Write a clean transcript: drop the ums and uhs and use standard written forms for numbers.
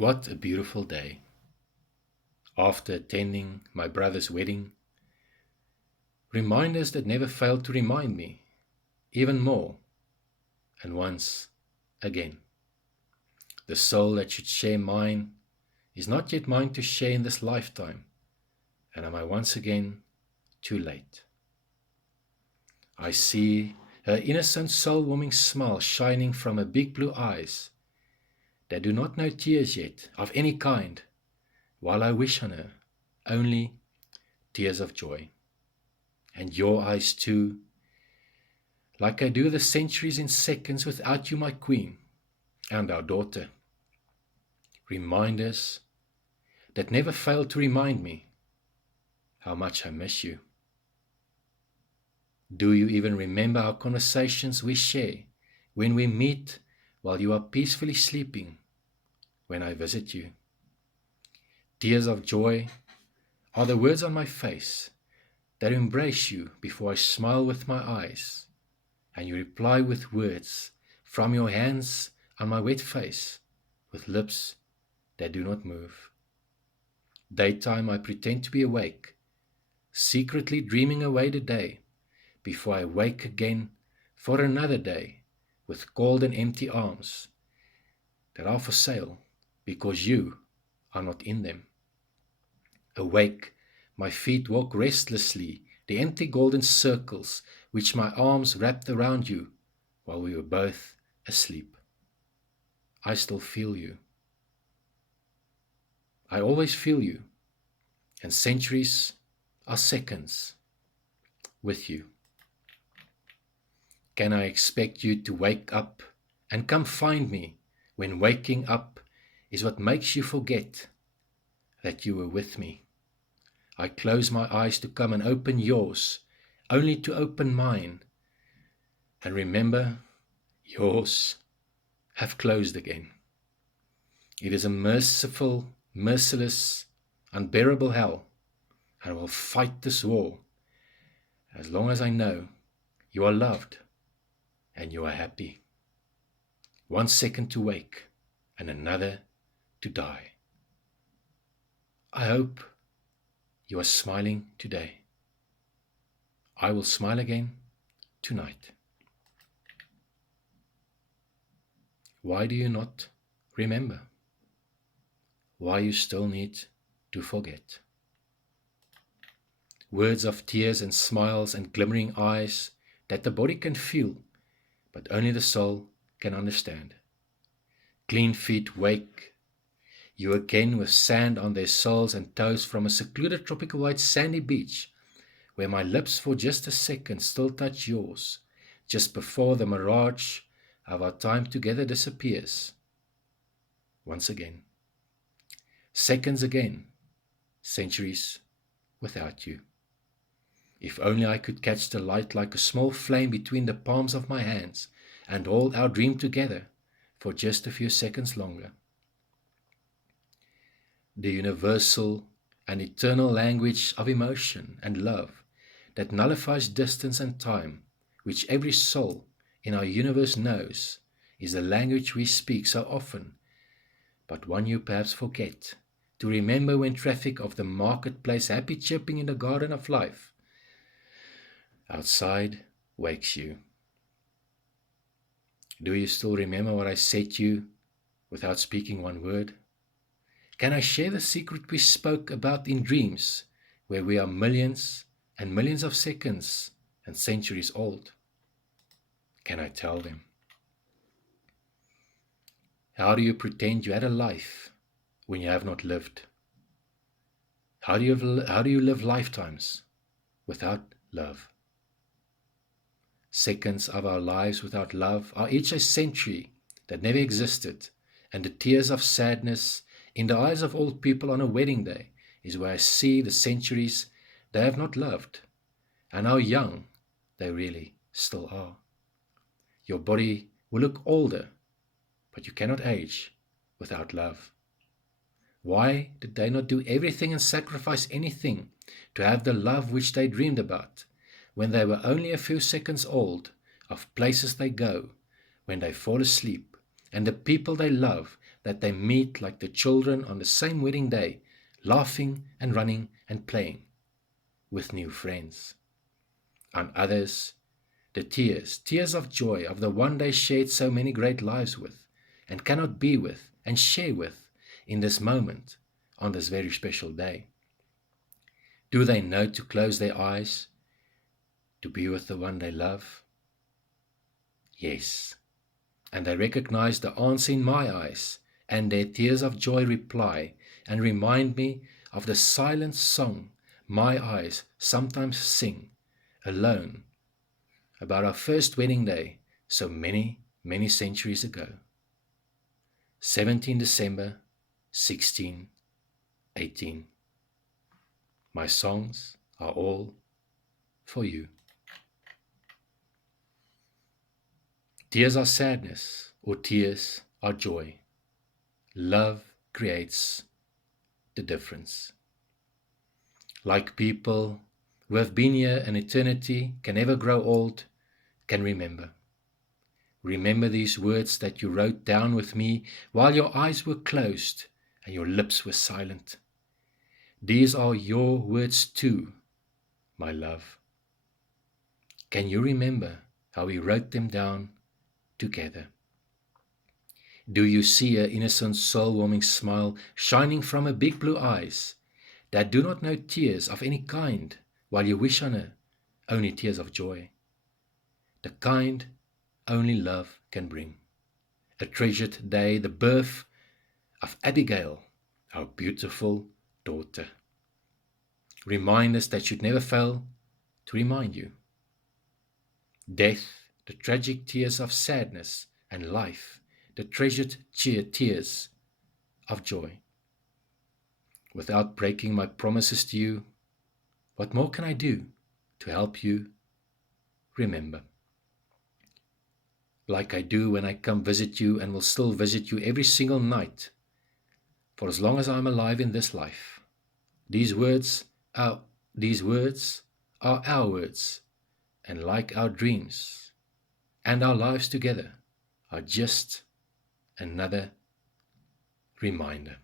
What a beautiful day. After attending my brother's wedding, reminders that never failed to remind me, even more, and once again. The soul that should share mine is not yet mine to share in this lifetime, and am I once again too late? I see her innocent soul-warming smile shining from her big blue eyes that do not know tears yet of any kind, while I wish on her only tears of joy. And your eyes too, like I do the centuries in seconds without you, my queen, and our daughter. Reminders that never fail to remind me how much I miss you. Do you even remember our conversations we share when we meet while you are peacefully sleeping, when I visit you? Tears of joy are the words on my face that embrace you before I smile with my eyes, and you reply with words from your hands on my wet face, with lips that do not move. Daytime I pretend to be awake, secretly dreaming away the day, before I wake again for another day, with cold and empty arms that are for sale because you are not in them. Awake, my feet walk restlessly the empty golden circles which my arms wrapped around you while we were both asleep. I still feel you. I always feel you, and centuries are seconds with you. Can I expect you to wake up and come find me when waking up is what makes you forget that you were with me? I close my eyes to come and open yours, only to open mine, and remember, yours have closed again. It is a merciful, merciless, unbearable hell, and I will fight this war as long as I know you are loved and you are happy. 1 second to wake and another to die. I hope you are smiling today. I will smile again tonight. Why do you not remember? Why you still need to forget? Words of tears and smiles and glimmering eyes that the body can feel, but only the soul can understand. Clean feet wake you again with sand on their soles and toes from a secluded tropical white sandy beach, where my lips for just a second still touch yours, just before the mirage of our time together disappears. Once again. Seconds again. Centuries without you. If only I could catch the light like a small flame between the palms of my hands and hold our dream together for just a few seconds longer. The universal and eternal language of emotion and love that nullifies distance and time, which every soul in our universe knows, is the language we speak so often, but one you perhaps forget to remember when traffic of the marketplace happy chirping in the garden of life outside wakes you. Do you still remember what I said to you without speaking one word? Can I share the secret we spoke about in dreams, where we are millions and millions of seconds and centuries old? Can I tell them? How do you pretend you had a life when you have not lived? How do you live lifetimes without love? Seconds of our lives without love are each a century that never existed, and the tears of sadness in the eyes of old people on a wedding day is where I see the centuries they have not loved, and how young they really still are. Your body will look older, but you cannot age without love. Why did they not do everything and sacrifice anything to have the love which they dreamed about, when they were only a few seconds old, of places they go, when they fall asleep, and the people they love that they meet like the children on the same wedding day, laughing and running and playing with new friends. On others, the tears, tears of joy of the one they shared so many great lives with, and cannot be with and share with in this moment, on this very special day. Do they know to close their eyes, to be with the one they love? Yes, and they recognize the answer in my eyes, and their tears of joy reply, and remind me of the silent song my eyes sometimes sing, alone, about our first wedding day so many, many centuries ago. 17 December 1618. My songs are all for you. Tears are sadness, or tears are joy. Love creates the difference. Like people who have been here an eternity, can never grow old, can remember. Remember these words that you wrote down with me while your eyes were closed and your lips were silent. These are your words too, my love. Can you remember how we wrote them down together? Do you see her innocent soul-warming smile shining from her big blue eyes that do not know tears of any kind, while you wish on her only tears of joy? The kind only love can bring. A treasured day, the birth of Abigail, our beautiful daughter. Remind us that should never fail to remind you. Death, the tragic tears of sadness, and life, the treasured tears of joy. Without breaking my promises to you, what more can I do to help you remember? Like I do when I come visit you, and will still visit you every single night, for as long as I am alive in this life. These words are our words, and like our dreams and our lives together, are just another reminder.